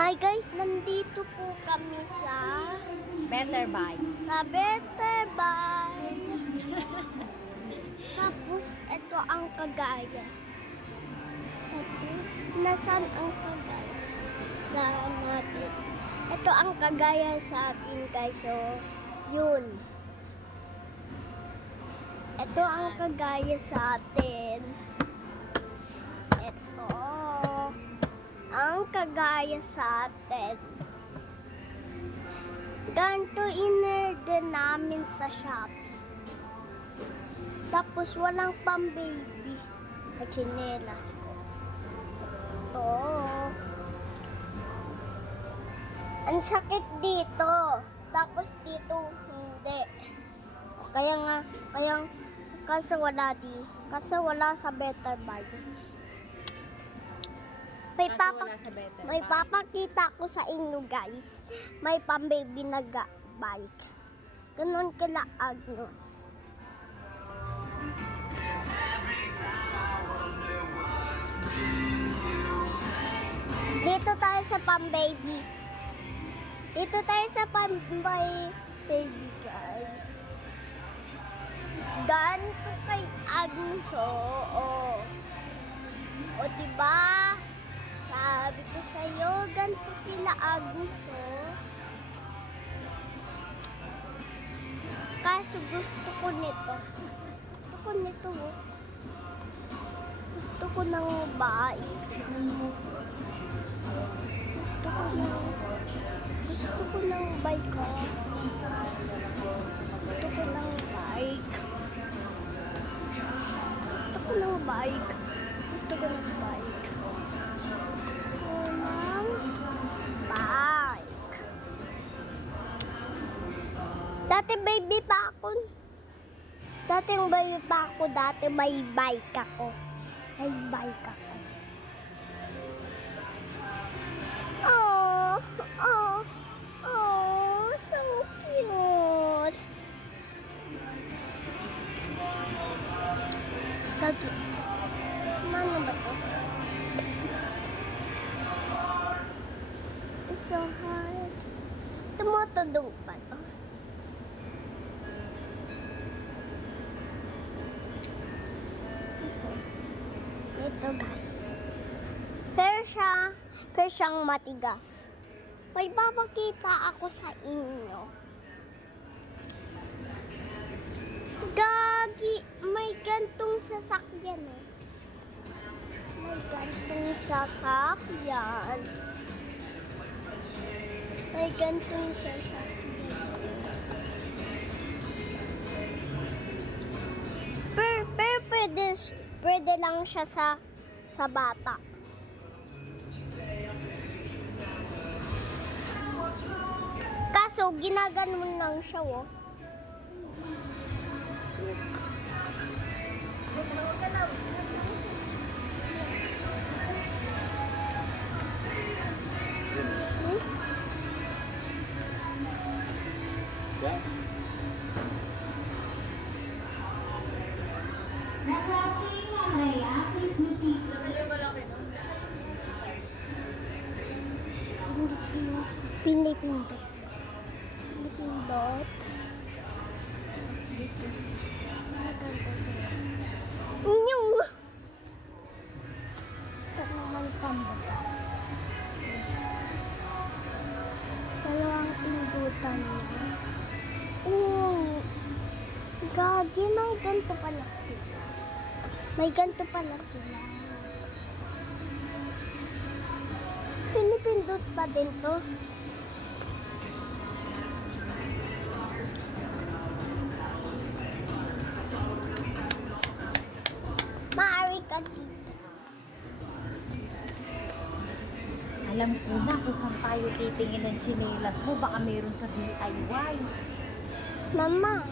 Hi guys, nandito po kami sa Better Buy. Better Buy. Tapos ito ang kagaya. Tapos nasaan ang kagaya sa natin? Ito ang kagaya sa atin guys. So, yun. Ito ang kagaya sa atin. Ito ang kagaya sa atin. Ganito in-order namin sa Shopee. Tapos walang pang-baby. Ang tsinelas ko. Ito. Ang sakit dito. Tapos dito hindi. Kaya kasi wala sa Better Buy. May papakita ko sa inyo guys. May pang-baby na bike. Ganon kila Agnos. Dito tayo sa pang-baby. Dito tayo sa pang-baby guys. Ganito kay Agnos. O diba? Sabi ko sa'yo, ganito kila Agnos, Kaso gusto ko nito. Gusto ko ng bahay. Gusto ko ng bike, Gusto ko ng bike. Dati baby pa ako. Dati may bike ako. Oh, so cute. Dati, ano ba to? It's so hard. Tumutulong pa to. Ito guys. Pero siyang matigas. May papakita ako sa inyo. Gagi, may gantong sasakyan Pero pwede lang siya sa bata. Kaso ginaganon lang siya, Pinipindot. Nyung! Ito naman pambata. Dalawang pindutan niya. Gagi, may ganito pala sila. Pinipindot pa din to. Maaari ka dito. Alam ko na kung saan tayo titingin ng tsinelas mo. Baka meron sa DIY. Mama,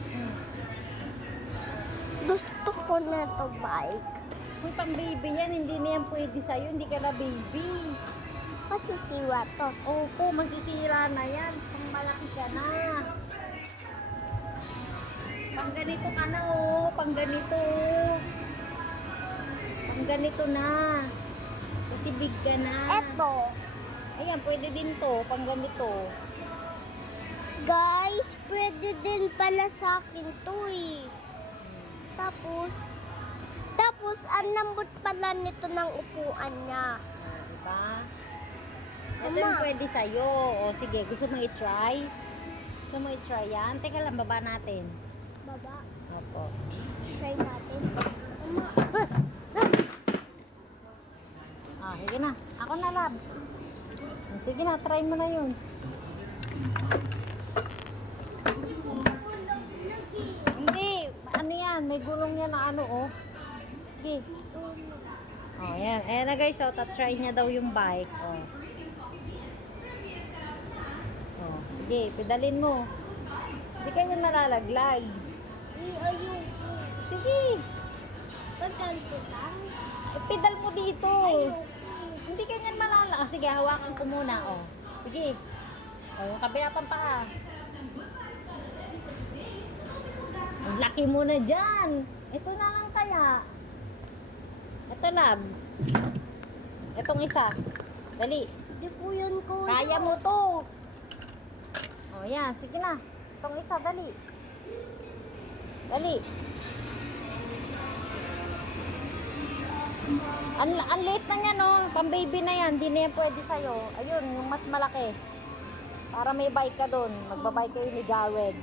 gusto ko na to bike. Uy, pang baby yan. Hindi na yan pwede sa'yo. Hindi ka na baby. Masisiwa to. Opo, masisira na yan. Pang malaki ka na. Pang ganito ka na, Pang ganito na. Kasi big ka na. Eto. Ay, yan, pwede din to, pang ganito. Guys, pwede din pala sa akin to eh. Tapos, ang lambot pala nito ng upuan niya. Diba? Ito Mama. yung pwede sa'yo. O sige, gusto mo i-try? Gusto mo i-try yan? Teka lang, baba natin. Baba, Opo. try natin. Mama, Sige na. Ako na, lab. Sige na, try mo na yun. Hindi. Ano yan? May gulong yan na ano, oh. Sige. Oh, yan. Ayan na guys, oh. Try niya daw yung bike, oh. Oh, sige. Pedalin mo. Hindi ka niya nalalaglag. ayoko. Sige. Pagkanto lang. Pedal mo dito. Ayoko. Hindi ka niyan malala. Sige, hawakan ko muna, oh. Sige. Oh, yung kabila pang paa. Ang laki mo na dyan. Ito na lang kaya. Ito, lab. Itong isa. Dali. Di po yun ko. Kaya mo to. Oh, yan. Sige na. Itong isa, dali. Dali. Ang late na niya, no? Pang baby na yan. Hindi na yan pwede sa'yo. Ayun, yung mas malaki. Para may bike ka doon. Magbabike kayo ni Jared.